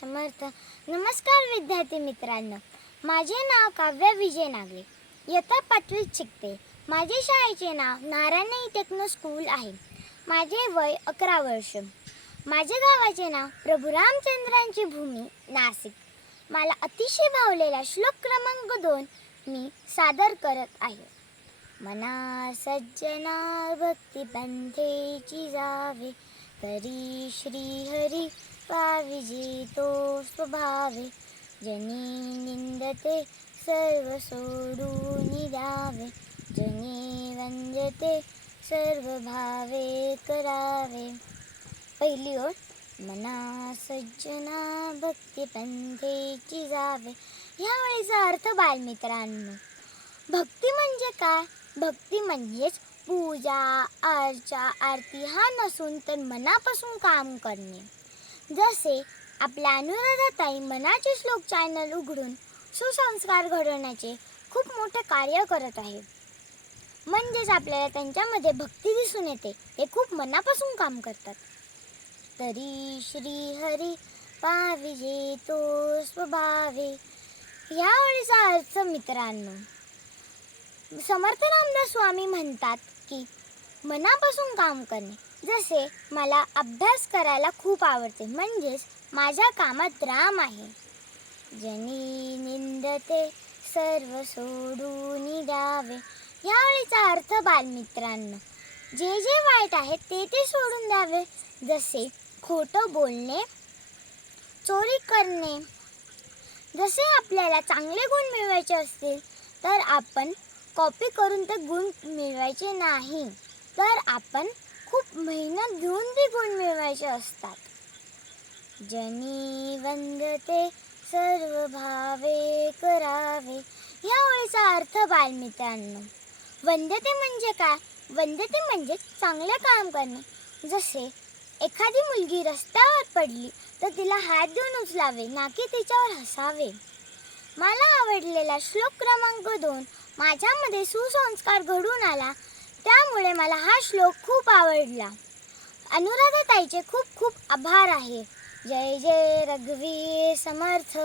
समर्थ. नमस्कार विद्यार्थी मित्रांनो. माझे नाव काव्य विजय नागरे इयत्ता पाचवीत शिकते. माझे शाळेचे नाव नारायणी टेक्नो स्कूल आहे. माझे वय अकरा वर्ष. माझ्या गावाचे नाव प्रभू रामचंद्रांची भूमी नाशिक. मला अतिशय भावलेला श्लोक क्रमांक दोन मी सादर करत आहे. मना सज्जना भक्तिपंथेची जावे. तरी श्रीहरी पाविजे तो स्वभावे जनी निंदते सर्व सोडून द्यावे जनी वंदते सर्व भावे करावे. पहिली ओळ मना सज्जना भक्ती पंथेची जावे. ह्या वेळेचा अर्थ बालमित्रांनो भक्ती म्हणजे काय? भक्ती म्हणजेच पूजा अर्चा आरती हा नसून तर मनापासून काम करणे. जसे आपल्या अनुराधाताई मनाचे श्लोक चॅनल उघडून सुसंस्कार घडवण्याचे खूप मोठे कार्य करत आहे म्हणजेच आपल्याला त्यांच्यामध्ये भक्ती दिसून येते ते खूप मनापासून काम करतात. तरी श्री हरी पाविजे तो स्वभावे ह्या वेळेचा अर्थ मित्रांनो. समर्थ रामदास स्वामी म्हणतात की मनापासून काम करणे. जसे मला अभ्यास करायला खूप आवडते म्हणजेच माझ्या कामात राम आहे. जनी निंदते सर्व सोडून द्यावे यावेळीचा अर्थ बालमित्रांनो जे जे वाईट आहे ते ते सोडून द्यावे. जसे खोटं बोलणे चोरी करणे. जसे आपल्याला चांगले गुण मिळवायचे असतील तर आपण कॉपी करून ते गुण मिळवायचे नाही तर आपण खूप मेहनत घेऊन ते गुण मिळवायचे असतात. जनी वंदते सर्व भावे करावे या ओळीचा अर्थ बालमित्रांनो. वंदते म्हणजे काय? वंदते म्हणजे चांगले काम करणे. जसे एखादी मुलगी रस्त्यावर पडली तर तिला हात देऊन उचलावे ना की तिच्यावर हसावे. मला आवडलेला श्लोक क्रमांक दोन माझ्यामध्ये सुसंस्कार घडून आला. त्यामुळे मला हा श्लोक खूप आवडला. अनुराधाताईचे खूप खूप आभार आहे. जय जय रघुवीर समर्थ.